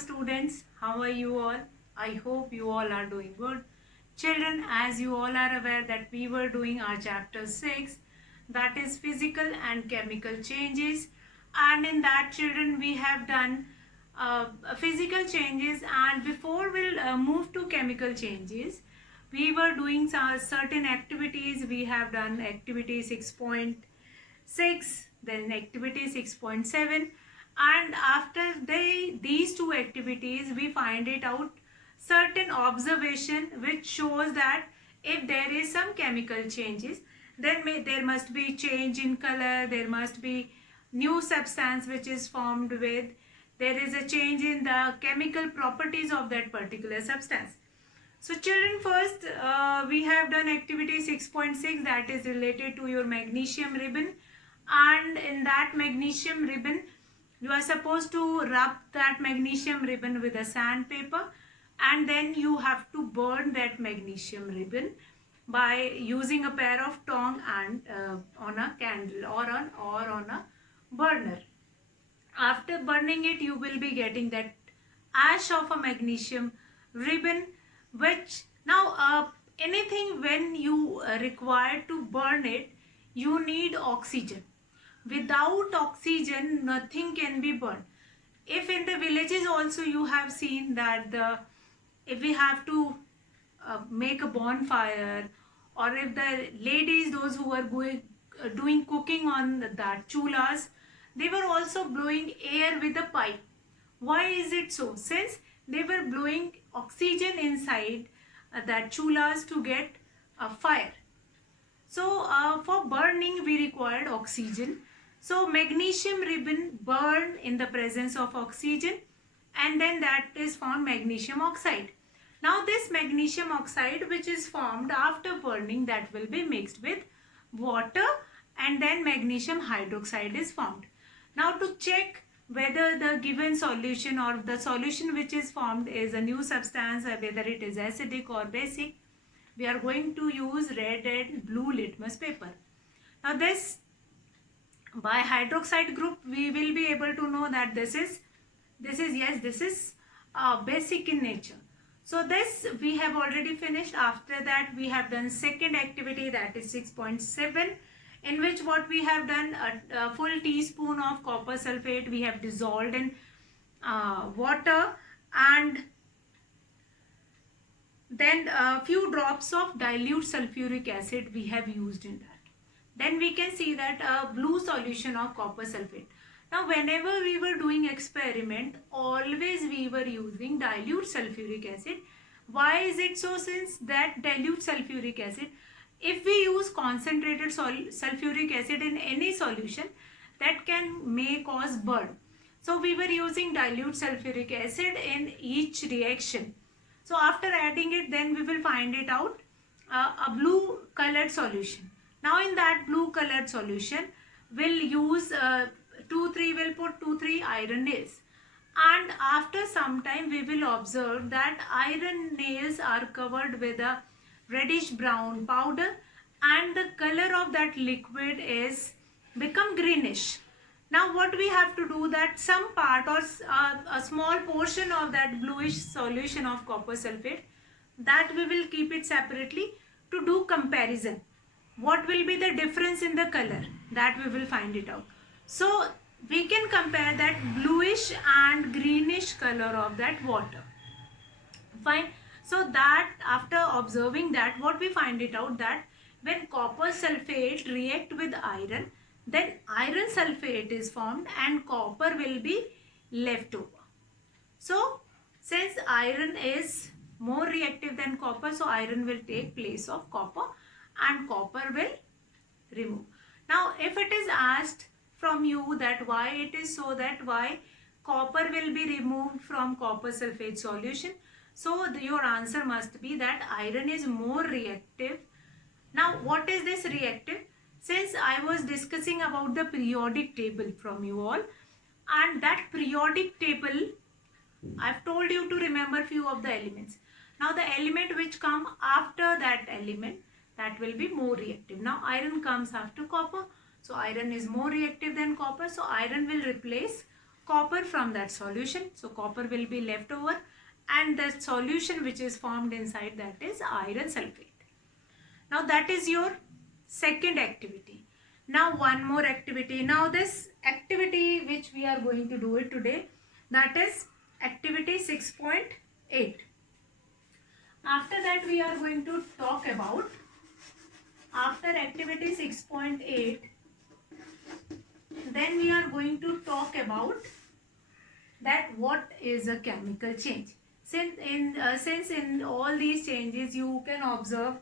students, how are you all? I hope you all are doing good. Children, as you all are aware that we were doing our chapter 6, that is physical and chemical changes, and in that children we have done physical changes, and before we'll move to chemical changes, we were doing some certain activities. We have done activity 6.6, then activity 6.7, and after these two activities we find it out certain observation which shows that if there is some chemical changes, then there must be change in color, there must be new substance which is formed with, there is a change in the chemical properties of that particular substance. So children, first we have done activity 6.6, that is related to your magnesium ribbon, and in that magnesium ribbon you are supposed to rub that magnesium ribbon with a sandpaper, and then you have to burn that magnesium ribbon by using a pair of tongs and on a candle or on a burner. After burning it, you will be getting that ash of a magnesium ribbon, which now anything when you require to burn it, you need oxygen. Without oxygen, nothing can be burned. If in the villages also you have seen that if we have to make a bonfire, or if the ladies, those who are doing cooking on that chulas, they were also blowing air with a pipe. Why is it so? Since they were blowing oxygen inside that chulas to get a fire. So for burning we required oxygen. So magnesium ribbon burned in the presence of oxygen, and then that is formed magnesium oxide. Now this magnesium oxide which is formed after burning, that will be mixed with water, and then magnesium hydroxide is formed. Now to check whether the given solution or the solution which is formed is a new substance, or whether it is acidic or basic, we are going to use red and blue litmus paper. Now this, by hydroxide group we will be able to know that this is basic in nature. So this we have already finished. After that we have done second activity, that is 6.7, in which what we have done, a full teaspoon of copper sulfate we have dissolved in water, and then a few drops of dilute sulfuric acid we have used in that. Then we can see that a blue solution of copper sulfate. Now whenever we were doing experiment, always we were using dilute sulfuric acid. Why is it so? Since that dilute sulfuric acid, if we use concentrated sulfuric acid in any solution, that may cause burn. So we were using dilute sulfuric acid in each reaction. So after adding it, then we will find it out a blue colored solution. Now in that blue colored solution, we'll use we'll put 2-3 iron nails, and after some time we will observe that iron nails are covered with a reddish brown powder, and the color of that liquid is become greenish. Now what we have to do, that some part or a small portion of that bluish solution of copper sulfate, that we will keep it separately to do comparison. What will be the difference in the color, that we will find it out. So we can compare that bluish and greenish color of that water. Fine. So that after observing that, what we find it out, that when copper sulfate react with iron, then iron sulfate is formed and copper will be left over. So since iron is more reactive than copper, so iron will take place of copper and copper will remove. Now if it is asked from you that why it is so, that why copper will be removed from copper sulfate solution, so your answer must be that iron is more reactive. Now what is this reactive? Since I was discussing about the periodic table from you all, and that periodic table, I've told you to remember few of the elements. Now the element which come after that element, that will be more reactive. Now iron comes after copper, so iron is more reactive than copper, so iron will replace copper from that solution. So copper will be left over, and the solution which is formed inside, that is iron sulfate. Now that is your second activity. Now one more activity. Now this activity which we are going to do it today, that is activity 6.8. After that we are going to talk about, after activity 6.8, then we are going to talk about that what is a chemical change. Since in all these changes you can observe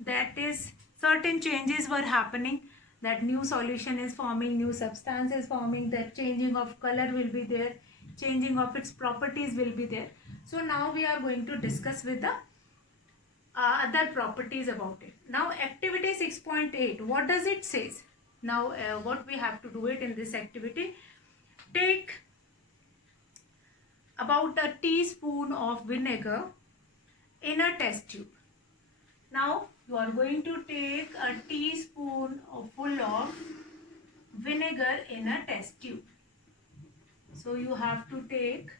that is certain changes were happening, that new solution is forming, new substance is forming, that changing of color will be there, changing of its properties will be there. So now we are going to discuss with the other properties about it. Now activity 6.8, what does it says? Now what we have to do it in this activity, take about a teaspoon of vinegar in a test tube. Now you are going to take a teaspoon full of vinegar in a test tube. So you have to take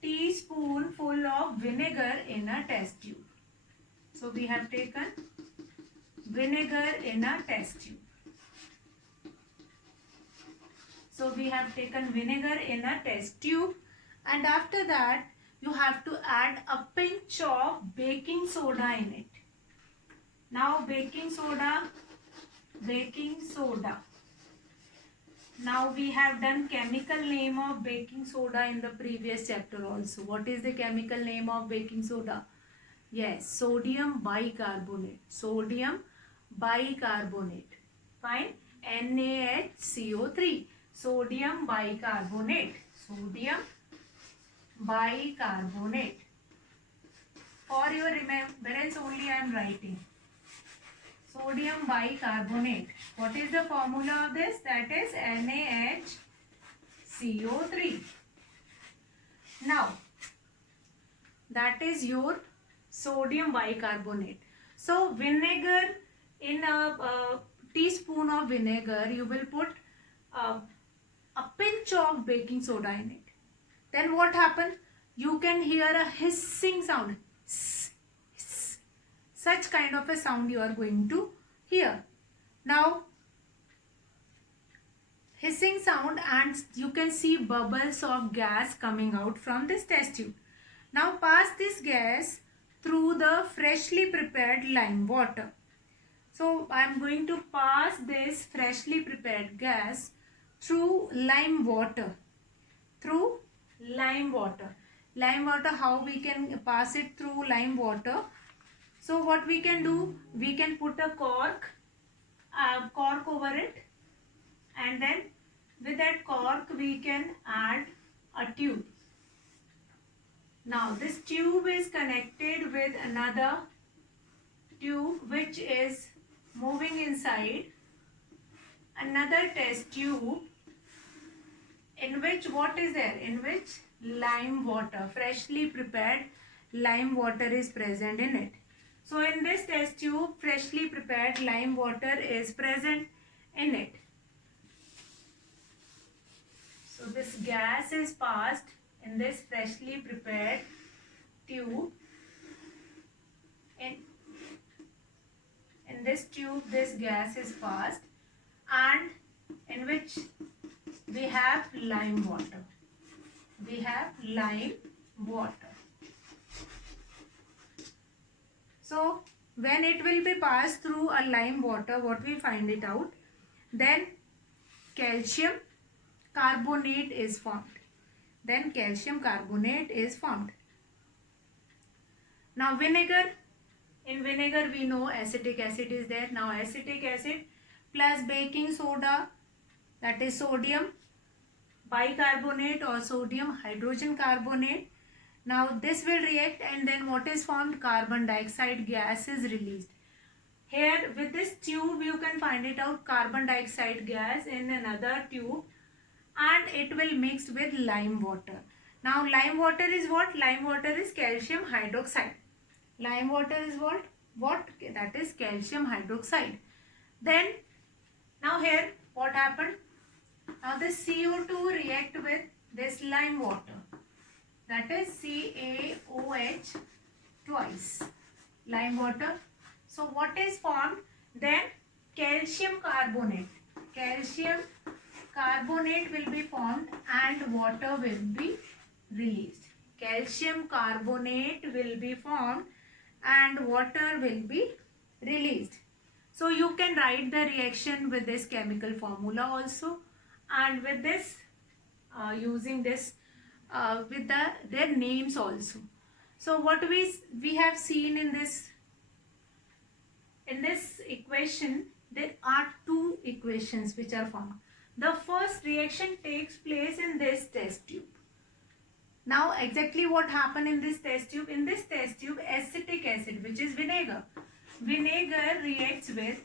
teaspoon full of vinegar in a test tube. So we have taken vinegar in a test tube. So we have taken vinegar in a test tube, and after that you have to add a pinch of baking soda in it. Now baking soda. Now we have done chemical name of baking soda in the previous chapter also. What is the chemical name of baking soda? Yes, sodium bicarbonate. Sodium bicarbonate. Fine. NaHCO3. Sodium bicarbonate. Sodium bicarbonate. For your remembrance only I am writing. Sodium bicarbonate. What is the formula of this? That is NaHCO3. Now, that is your sodium bicarbonate. So, vinegar, in a teaspoon of vinegar, you will put a pinch of baking soda in it. Then what happens? You can hear a hissing sound. Such kind of a sound you are going to hear. Now, hissing sound, and you can see bubbles of gas coming out from this test tube. Now pass this gas through the freshly prepared lime water. So I am going to pass this freshly prepared gas through lime water. Through lime water. Lime water, how we can pass it through lime water? So what we can do, we can put a cork over it, and then with that cork we can add a tube. Now this tube is connected with another tube which is moving inside another test tube, in which what is there? In which lime water, freshly prepared lime water is present in it. So in this test tube, freshly prepared lime water is present in it. So this gas is passed in this freshly prepared tube. In this tube, this gas is passed, and in which we have lime water. We have lime water. So when it will be passed through a lime water, what we find it out? Then calcium carbonate is formed. Then calcium carbonate is formed. Now vinegar. In vinegar we know acetic acid is there. Now acetic acid plus baking soda, that is sodium bicarbonate or sodium hydrogen carbonate. Now this will react, and then what is formed? Carbon dioxide gas is released. Here with this tube you can find it out, carbon dioxide gas in another tube, and it will mix with lime water. Now lime water is what? Lime water is calcium hydroxide. Lime water is what? That is calcium hydroxide. Then now here what happened? Now this CO2 react with this lime water, that is CaOH twice, lime water. So what is formed? Then calcium carbonate. Calcium carbonate will be formed and water will be released. Calcium carbonate will be formed and water will be released. So you can write the reaction with this chemical formula also, and with this using this with their names also. So what we have seen in this equation, there are two equations which are formed. The first reaction takes place in this test tube. Now exactly what happened in this test tube? In this test tube, acetic acid, which is vinegar, reacts with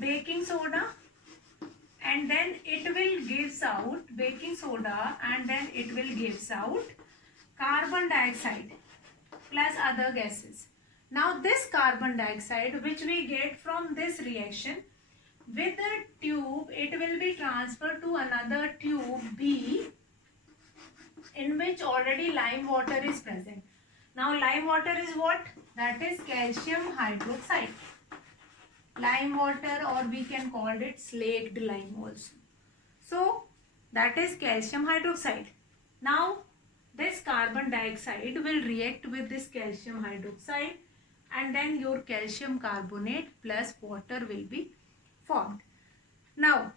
baking soda, and then it will gives out baking soda, and then it will gives out carbon dioxide plus other gases. Now this carbon dioxide which we get from this reaction, with the tube it will be transferred to another tube B, in which already lime water is present. Now lime water is what? That is calcium hydroxide. Lime water, or we can call it slaked lime also. So that is calcium hydroxide. Now this carbon dioxide will react with this calcium hydroxide, and then your calcium carbonate plus water will be formed. Now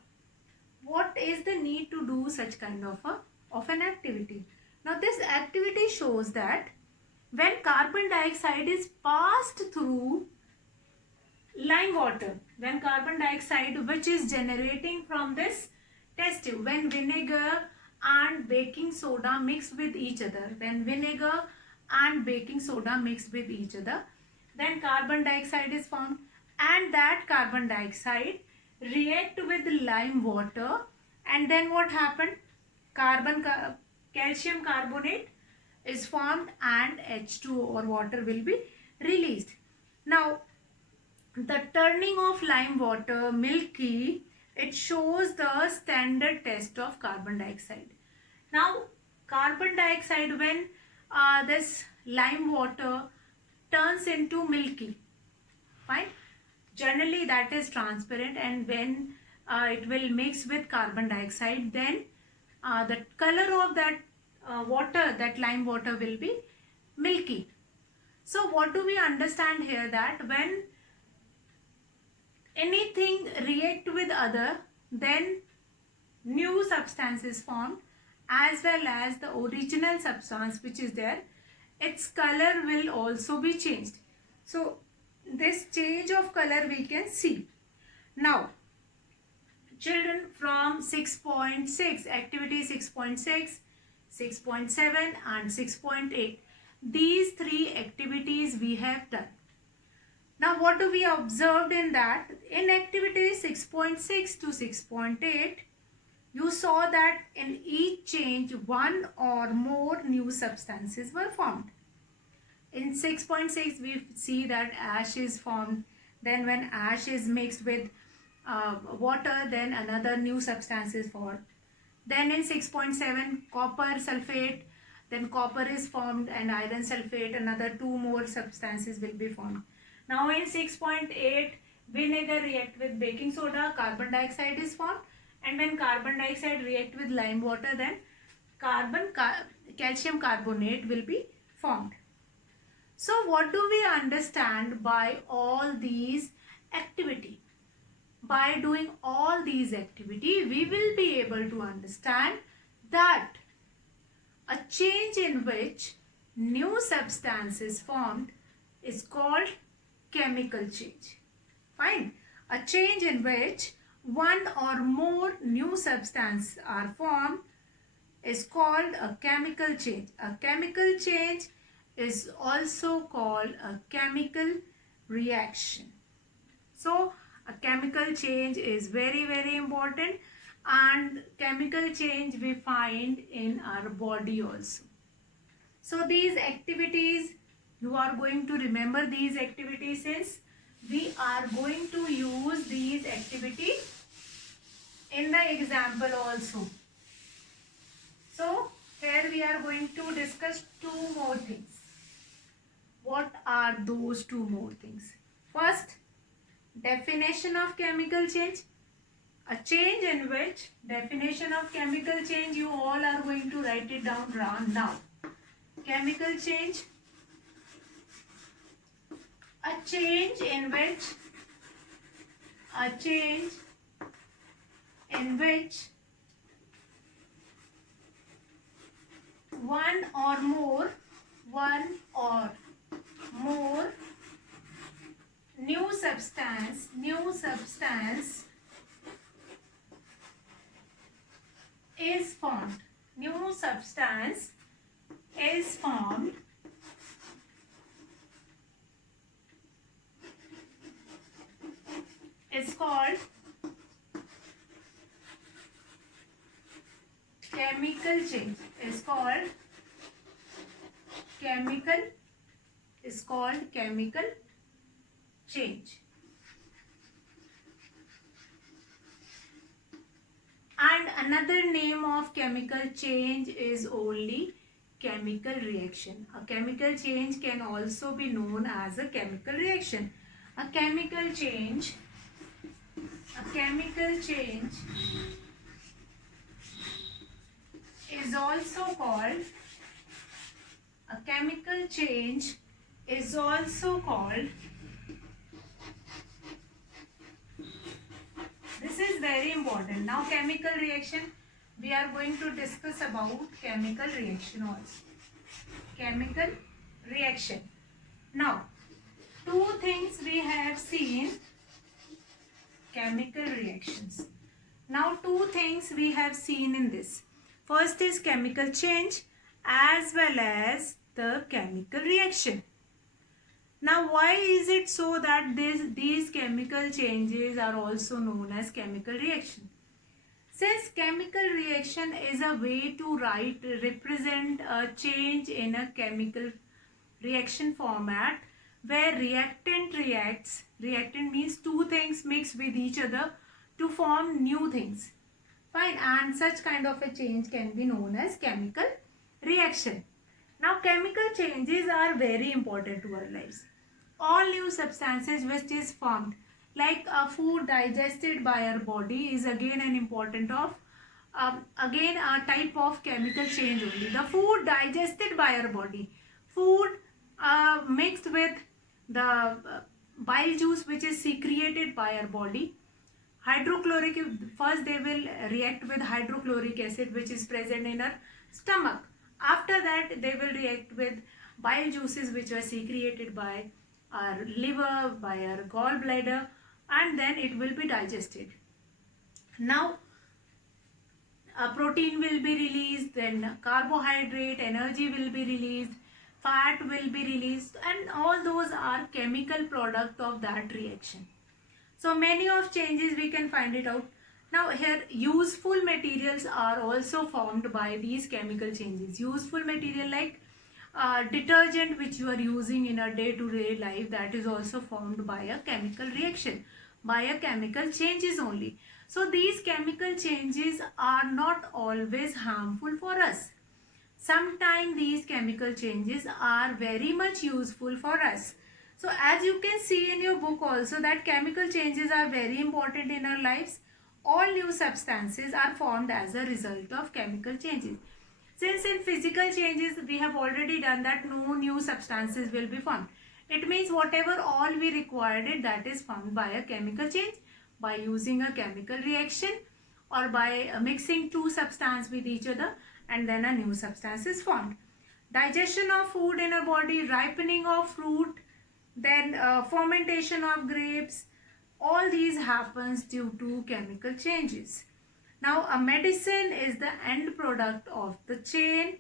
what is the need to do such kind of an activity? Now this activity shows that when carbon dioxide is passed through lime water, when carbon dioxide which is generating from this test tube, when vinegar and baking soda mix with each other, then carbon dioxide is formed, and that carbon dioxide react with lime water, and then what happened? Calcium carbonate is formed and H2O or water will be released. Now the turning of lime water milky, it shows the standard test of carbon dioxide. Now carbon dioxide, when this lime water turns into milky, fine, generally that is transparent, and when it will mix with carbon dioxide, then the color of that water, that lime water, will be milky. So what do we understand here? That when anything react with other, then new substance is formed, as well as the original substance which is there, its color will also be changed. So this change of color we can see. Now children, from 6.6, activity 6.6, 6.7 and 6.8, these three activities we have done. Now what do we observed in that? In activity 6.6 to 6.8, you saw that in each change one or more new substances were formed. In 6.6 we see that ash is formed, then when ash is mixed with water, then another new substance is formed. Then in 6.7, copper sulfate, then copper is formed, and iron sulfate, another two more substances will be formed. Now in 6.8, vinegar react with baking soda, carbon dioxide is formed, and when carbon dioxide react with lime water, then calcium carbonate will be formed. So what do we understand by all these activity? By doing all these activity, we will be able to understand that a change in which new substance is formed is called chemical change. Fine. A change in which one or more new substance are formed is called a chemical change. A chemical change is also called a chemical reaction. So a chemical change is very, very important, and chemical change we find in our body also. So these activities, you are going to remember these activities, since we are going to use these activities in the example also. So here we are going to discuss two more things. What are those two more things? First, definition of chemical change. A change in which definition of chemical change, you all are going to write it down now. Chemical change, a change in which one or more new substance is formed. New substance is formed is called chemical change. Is called chemical change. And another name of chemical change is only chemical reaction. A chemical change can also be known as a chemical reaction. A chemical change is also called this is very important. Now chemical reaction, we are going to discuss about chemical reaction also. Chemical reaction. Now two things we have seen. Chemical reactions. Now two things we have seen in this. First is chemical change as well as the chemical reaction. Now why is it so that these chemical changes are also known as chemical reaction? Since chemical reaction is a way to represent a change in a chemical reaction format where reactant reacts. Reactant means two things mix with each other to form new things. Fine, and such kind of a change can be known as chemical reaction. Now chemical changes are very important to our lives. All new substances which is formed, like a food digested by our body, is again an important of again a type of chemical change only. The food digested by our body, food mixed with the bile juice which is secreted by our body. Hydrochloric, first they will react with hydrochloric acid which is present in our stomach. After that they will react with bile juices which are secreted by our liver, by our gallbladder, and then it will be digested. Now a protein will be released, then carbohydrate, energy will be released, fat will be released, and all those are chemical product of that reaction. So many of changes we can find it out. Now here useful materials are also formed by these chemical changes. Useful material like detergent which you are using in a day-to-day life, that is also formed by a chemical reaction, by a chemical changes only. So these chemical changes are not always harmful for us. Sometimes these chemical changes are very much useful for us. So as you can see in your book also that chemical changes are very important in our lives. All new substances are formed as a result of chemical changes. Since in physical changes we have already done that no new substances will be formed. It means whatever all we required it, that is formed by a chemical change, by using a chemical reaction or by mixing two substances with each other, and then a new substance is formed. Digestion of food in our body, ripening of fruit, then fermentation of grapes, all these happens due to chemical changes. Now a medicine is the end product of the chain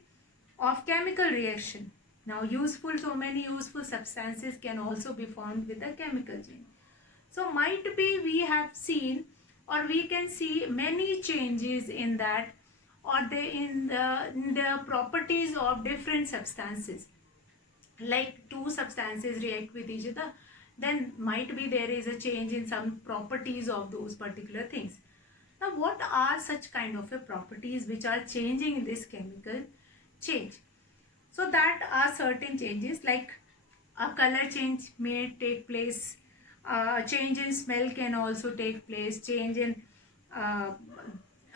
of chemical reaction. Now so many useful substances can also be formed with a chemical chain. So might be we have seen or we can see many changes in that, or in the properties of different substances. Like two substances react with each other, then might be there is a change in some properties of those particular things. Now, what are such kind of a properties which are changing in this chemical change? So that are certain changes, like a color change may take place, a change in smell can also take place, change in uh,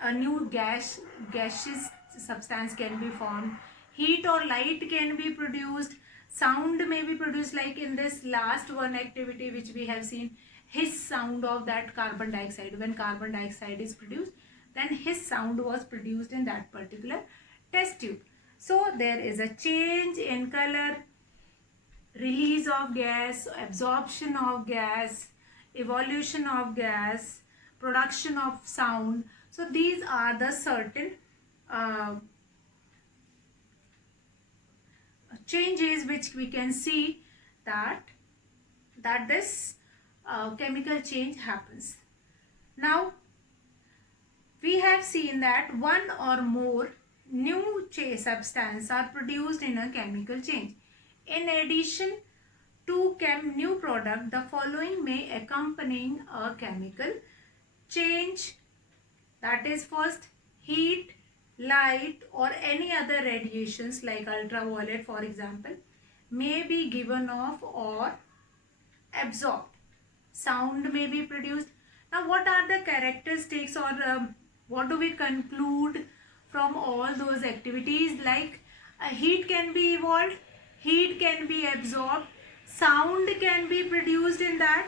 a new gaseous substance can be formed, heat or light can be produced, sound may be produced, like in this last one activity which we have seen, hiss sound of that carbon dioxide. When carbon dioxide is produced, then hiss sound was produced in that particular test tube. So there is a change in color, release of gas, absorption of gas, evolution of gas, production of sound. So these are the certain uh, changes which we can see that this chemical change happens. Now we have seen that one or more new substances are produced in a chemical change. In addition to new product, the following may accompany a chemical change. That is, first, heat, light or any other radiations like ultraviolet for example may be given off or absorbed. Sound may be produced. Now what are the characteristics, or what do we conclude from all those activities? Like heat can be evolved, heat can be absorbed, sound can be produced in that,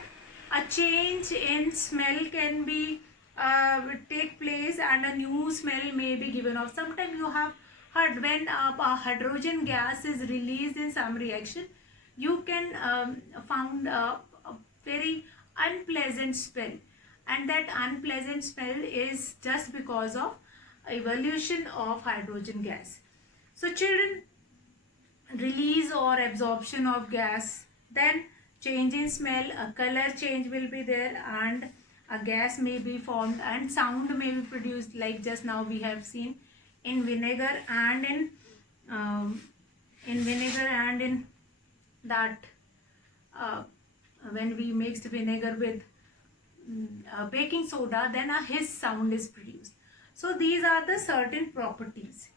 a change in smell can be take place, and a new smell may be given off. Sometimes you have heard when a hydrogen gas is released in some reaction, you can found a very unpleasant smell, and that unpleasant smell is just because of evolution of hydrogen gas. So children, release or absorption of gas, then change in smell, a color change will be there, and a gas may be formed, and sound may be produced, like just now we have seen in vinegar and in that when we mixed vinegar with baking soda, then a hiss sound is produced. So these are the certain properties.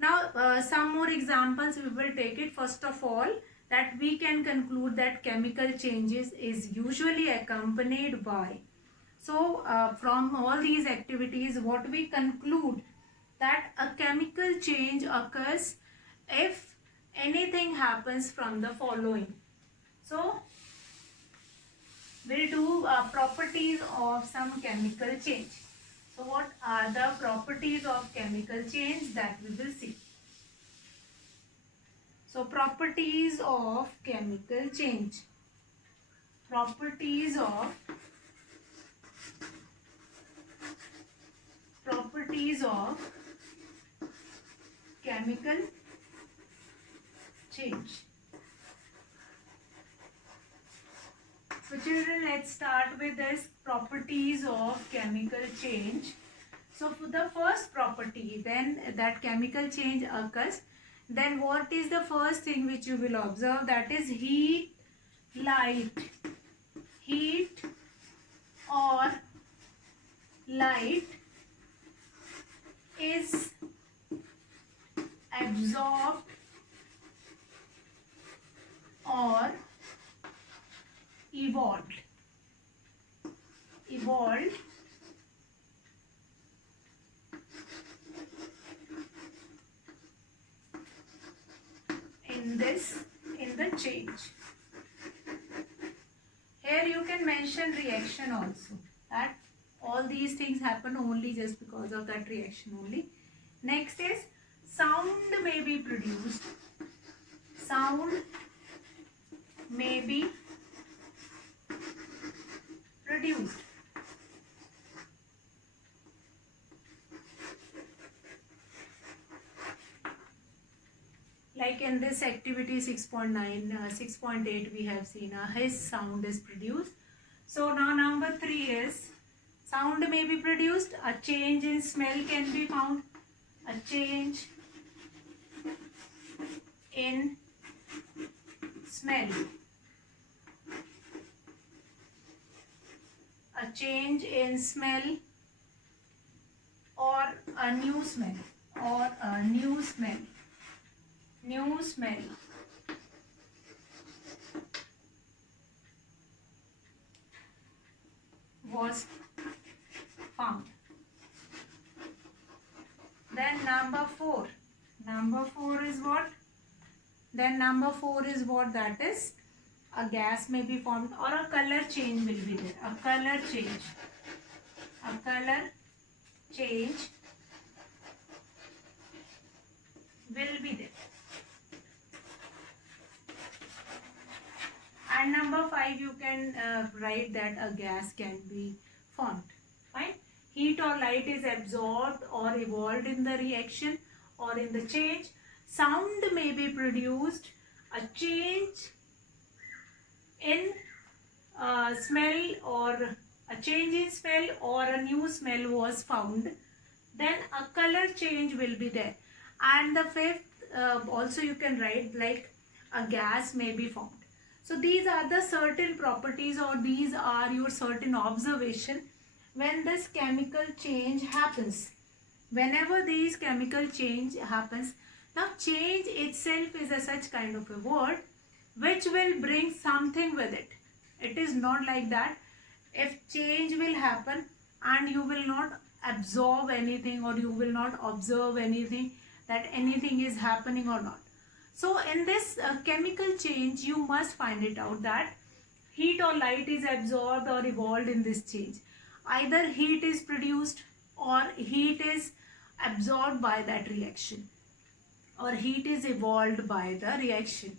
Now some more examples we will take it. First of all, that we can conclude that chemical changes is usually accompanied by. So from all these activities, what we conclude, that a chemical change occurs if anything happens from the following. So we'll do properties of some chemical change. So what are the properties of chemical change, that we will see. So properties of chemical change. Properties of chemical change. So children, let's start with this properties of chemical change. So for the first property, then that chemical change occurs, then what is the first thing which you will observe? That is heat, light. Heat or light is absorbed or evolved in the change. Here you can mention reaction also, that all these things happen only just because of that reaction only. Next is sound may be produced. Sound may be produced. Like in this activity 6.9, 6.8 we have seen a hiss sound is produced. So now number 3 is sound may be produced, a change in smell can be found, a change in smell a change in smell or a new smell or a new smell was found. Then number 4 is what? Then number 4 is what? That is a gas may be formed or a color change will be there. A color change will be there. And number 5 you can write that a gas can be formed. Fine. Heat or light is absorbed or evolved in the reaction or in the change. Sound may be produced. A change in smell or a change in smell or a new smell was found. Then a color change will be there. And the 5th also you can write like a gas may be formed. So these are the certain properties or these are your certain observation when this chemical change happens. Whenever these chemical change happens, now change itself is a such kind of a word which will bring something with it. It is not like that if change will happen and you will not absorb anything or you will not observe anything that anything is happening or not. So in this chemical change you must find it out that heat or light is absorbed or evolved in this change. Either heat is produced or heat is absorbed by that reaction or heat is evolved by the reaction.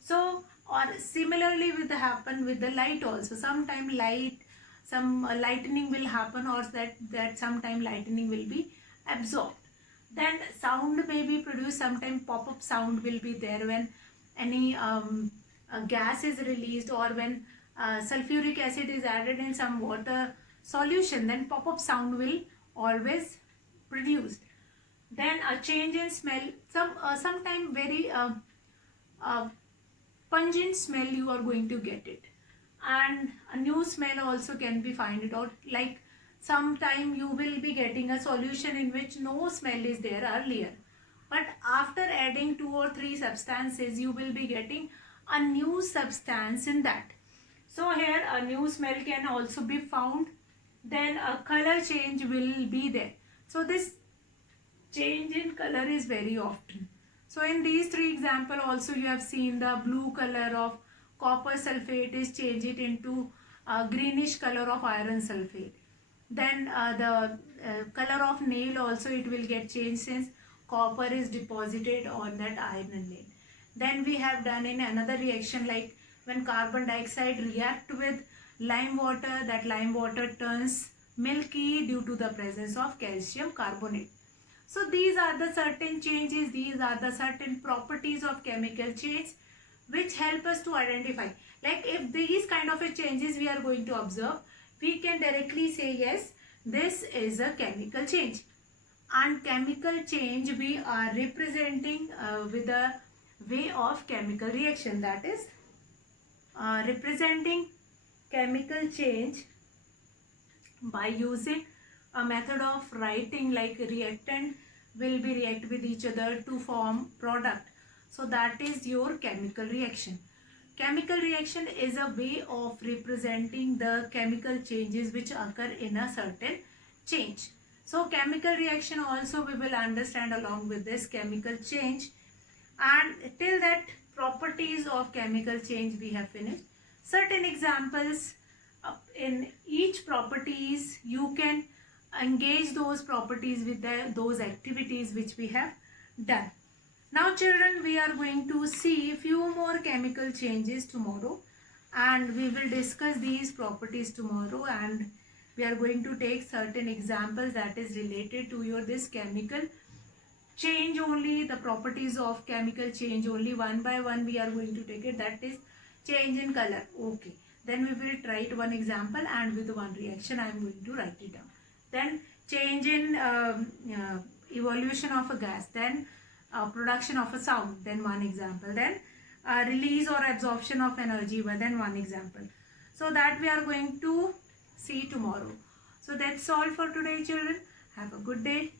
So or similarly with the happen with the light also. Sometime light, some lightning will happen or that sometime lightning will be absorbed. Then sound may be produced. Sometime pop-up sound will be there when any gas is released or when sulfuric acid is added in some water solution, then pop-up sound will always produced. Then a change in smell, sometime very pungent smell you are going to get it, and a new smell also can be find it out. Like sometime you will be getting a solution in which no smell is there earlier, but after adding 2 or 3 substances you will be getting a new substance in that. So here a new smell can also be found. Then a color change will be there. So this change in color is very often. So in these 3 example also you have seen the blue color of copper sulfate is changed into greenish color of iron sulfate. Then the color of nail also it will get changed since copper is deposited on that iron nail. Then we have done in another reaction like when carbon dioxide react with lime water, that lime water turns milky due to the presence of calcium carbonate. So these are the certain changes, these are the certain properties of chemical change which help us to identify. Like if these kind of a changes we are going to observe, we can directly say yes, this is a chemical change. And chemical change we are representing with a way of chemical reaction, that is representing chemical change by using a method of writing like reactant will be react with each other to form product. So that is your chemical reaction. Chemical reaction is a way of representing the chemical changes which occur in a certain change. So chemical reaction also we will understand along with this chemical change, and till that properties of chemical change we have finished. Certain examples in each properties you can engage those properties with those activities which we have done. Now children, we are going to see few more chemical changes tomorrow, and we will discuss these properties tomorrow, and we are going to take certain examples that is related to your this chemical change only, the properties of chemical change only. One by one we are going to take it. That is change in color. Okay, then we will write one example and with one reaction I am going to write it down. Then change in evolution of a gas, then production of a sound, then one example. Then release or absorption of energy, then one example. So that we are going to See you tomorrow. So that's all for today, children. Have a good day.